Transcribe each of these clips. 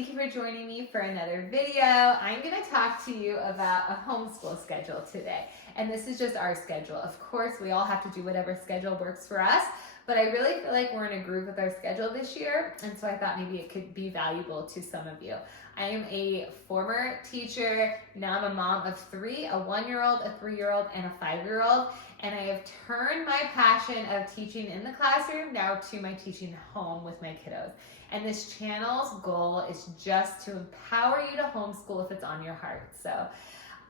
thank you for joining me for another video. I'm going to talk to you about a homeschool schedule today. And this is just our schedule. Of course, we all have to do whatever schedule works for us, but I really feel like we're in a groove with our schedule this year, and so I thought maybe it could be valuable to some of you. I am a former teacher. Now I'm a mom of three, a 1-year-old, a 3-year-old, and a 5-year-old, and I have turned my passion of teaching in the classroom now to my teaching home with my kiddos. And this channel's goal is just to empower you to homeschool if it's on your heart. So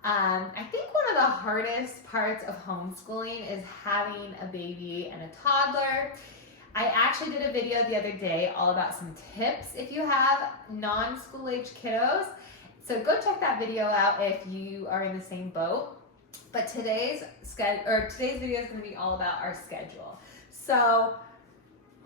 I think one of the hardest parts of homeschooling is having a baby and a toddler. I actually did a video the other day all about some tips if you have non-school age kiddos. So go check that video out if you are in the same boat. But today's video is going to be all about our schedule. So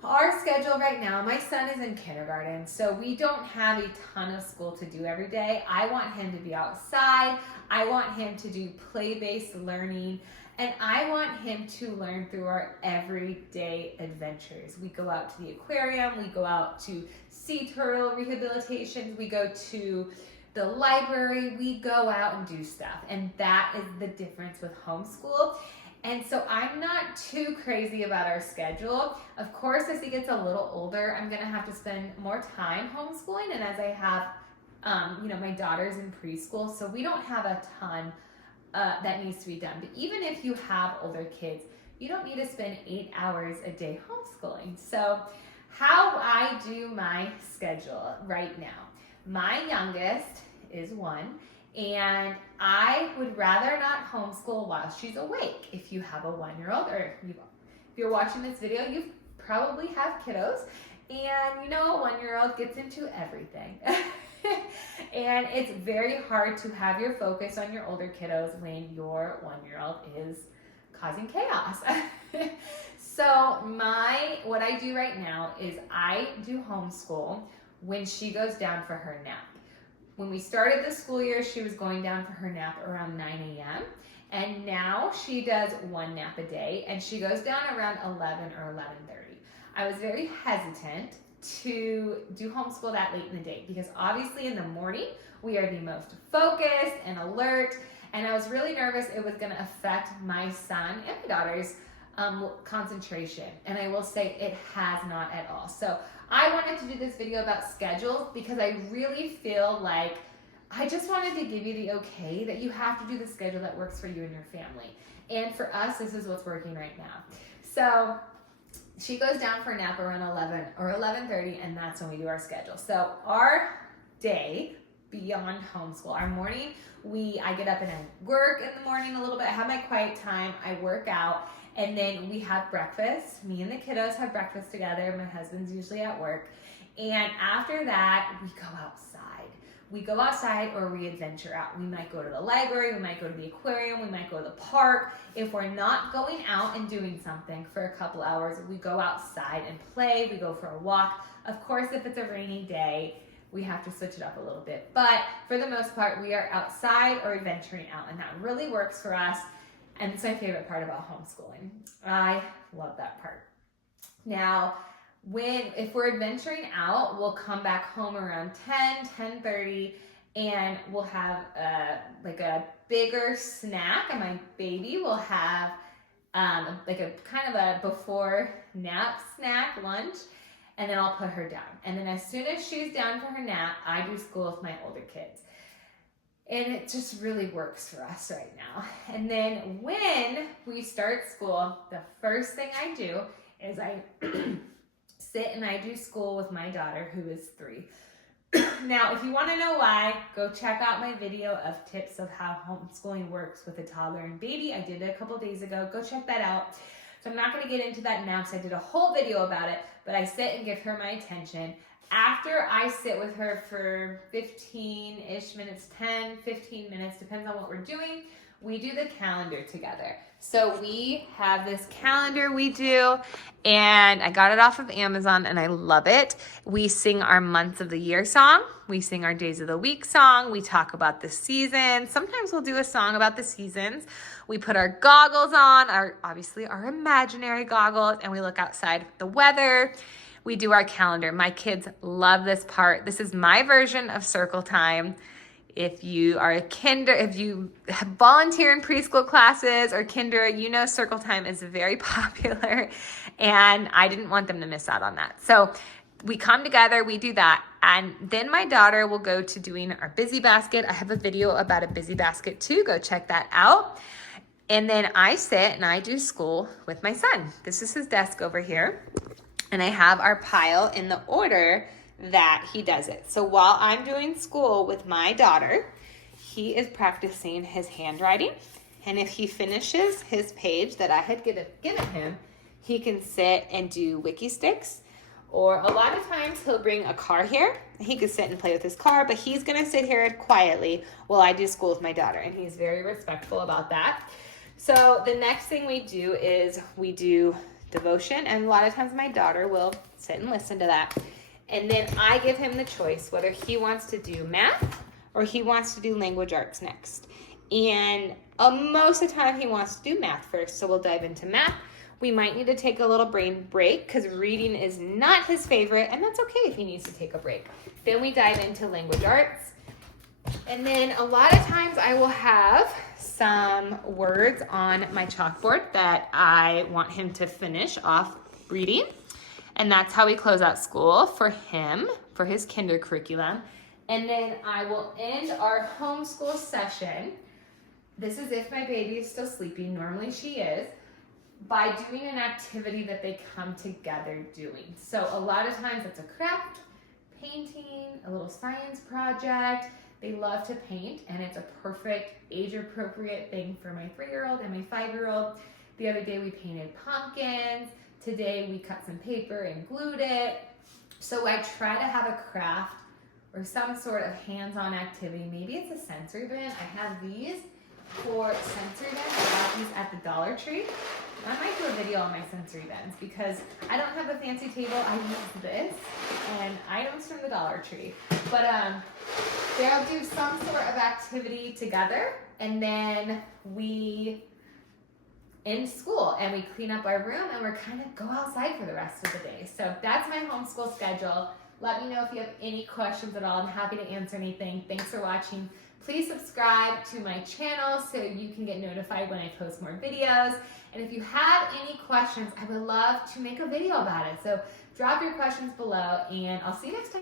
our schedule right now, my son is in kindergarten, so we don't have a ton of school to do every day. I want him to be outside. I want him to do play-based learning, and I want him to learn through our everyday adventures. We go out to the aquarium, we go out to sea turtle rehabilitations, we go to the library, we go out and do stuff, and that is the difference with homeschool. And so I'm not too crazy about our schedule. Of course, as he gets a little older, I'm gonna have to spend more time homeschooling, and as I have, my daughter's in preschool, so we don't have a ton that needs to be done. But even if you have older kids, you don't need to spend 8 hours a day homeschooling. So how I do my schedule right now, my youngest is 1, and I would rather not homeschool while she's awake. If you have a 1-year-old, or if you're watching this video, you probably have kiddos, and a 1-year-old gets into everything. And it's very hard to have your focus on your older kiddos when your 1-year-old is causing chaos. So what I do right now is I do homeschool when she goes down for her nap. When we started the school year, she was going down for her nap around 9 a.m. And now she does 1 nap a day, and she goes down around 11 or 11:30. I was very hesitant to do homeschool that late in the day because obviously in the morning, we are the most focused and alert. And I was really nervous it was gonna affect my son and my daughter's concentration. And I will say it has not at all. So I wanted to do this video about schedules because I really feel like I just wanted to give you the okay that you have to do the schedule that works for you and your family. And for us, this is what's working right now. So she goes down for a nap around 11 or 11:30, and that's when we do our schedule. So our day beyond homeschool, our morning, I get up and I work in the morning a little bit. I have my quiet time. I work out. And then we have breakfast. Me and the kiddos have breakfast together. My husband's usually at work. And after that, we go outside. We go outside or we adventure out. We might go to the library. We might go to the aquarium. We might go to the park. If we're not going out and doing something for a couple hours, we go outside and play. We go for a walk. Of course, if it's a rainy day, we have to switch it up a little bit. But for the most part, we are outside or adventuring out. And that really works for us. And it's my favorite part about homeschooling. I love that part. Now, if we're adventuring out, we'll come back home around 10:30, and we'll have a bigger snack. And my baby will have a kind of a before nap snack, lunch, and then I'll put her down. And then as soon as she's down for her nap, I do school with my older kids. And it just really works for us right now. And then when we start school, the first thing I do is I sit and I do school with my daughter, who is 3. Now, if you want to know why, go check out my video of tips of how homeschooling works with a toddler and baby. I did it a couple days ago. Go check that out. So I'm not going to get into that now because I did a whole video about it, but I sit and give her my attention. After I sit with her for 15-ish minutes, 10, 15 minutes, depends on what we're doing, we do the calendar together. So we have this calendar we do, and I got it off of Amazon, and I love it. We sing our months of the year song. We sing our days of the week song. We talk about the seasons. Sometimes we'll do a song about the seasons. We put our goggles on, obviously our imaginary goggles, and we look outside at the weather. we do our calendar. My kids love this part. This is my version of circle time. If you are if you volunteer in preschool classes or kinder, you know circle time is very popular, and I didn't want them to miss out on that. So we come together, we do that, and then my daughter will go to doing our busy basket. I have a video about a busy basket too. Go check that out. And then I sit and I do school with my son. This is his desk over here, and I have our pile in the order that he does it. So while I'm doing school with my daughter, he is practicing his handwriting. And if he finishes his page that I had given him, he can sit and do wiki sticks. Or a lot of times he'll bring a car here. He could sit and play with his car, but he's gonna sit here quietly while I do school with my daughter. And he's very respectful about that. So the next thing we do is we do devotion. And a lot of times my daughter will sit and listen to that. And then I give him the choice whether he wants to do math or he wants to do language arts next. And most of the time he wants to do math first, so we'll dive into math. We might need to take a little brain break because reading is not his favorite, and that's okay if he needs to take a break. Then we dive into language arts. And then a lot of times I will have some words on my chalkboard that I want him to finish off reading. And that's how we close out school for him, for his kinder curriculum. And then I will end our homeschool session. This is if my baby is still sleeping. Normally she is. By doing an activity that they come together doing. So a lot of times it's a craft, painting, a little science project. They love to paint, and it's a perfect age-appropriate thing for my 3-year-old and my 5-year-old. The other day we painted pumpkins. Today we cut some paper and glued it. So I try to have a craft or some sort of hands-on activity. Maybe it's a sensory bin. I have these for sensory bins. I got these at the Dollar Tree. I might do a video on my sensory bins because I don't have a fancy table. I use this and items from the Dollar Tree. But they'll do some sort of activity together, and then we in school and we clean up our room and we're kind of go outside for the rest of the day. So that's my homeschool schedule. Let me know if you have any questions at all. I'm happy to answer anything. Thanks for watching. Please subscribe to my channel so you can get notified when I post more videos. And if you have any questions, I would love to make a video about it. So drop your questions below, and I'll see you next time.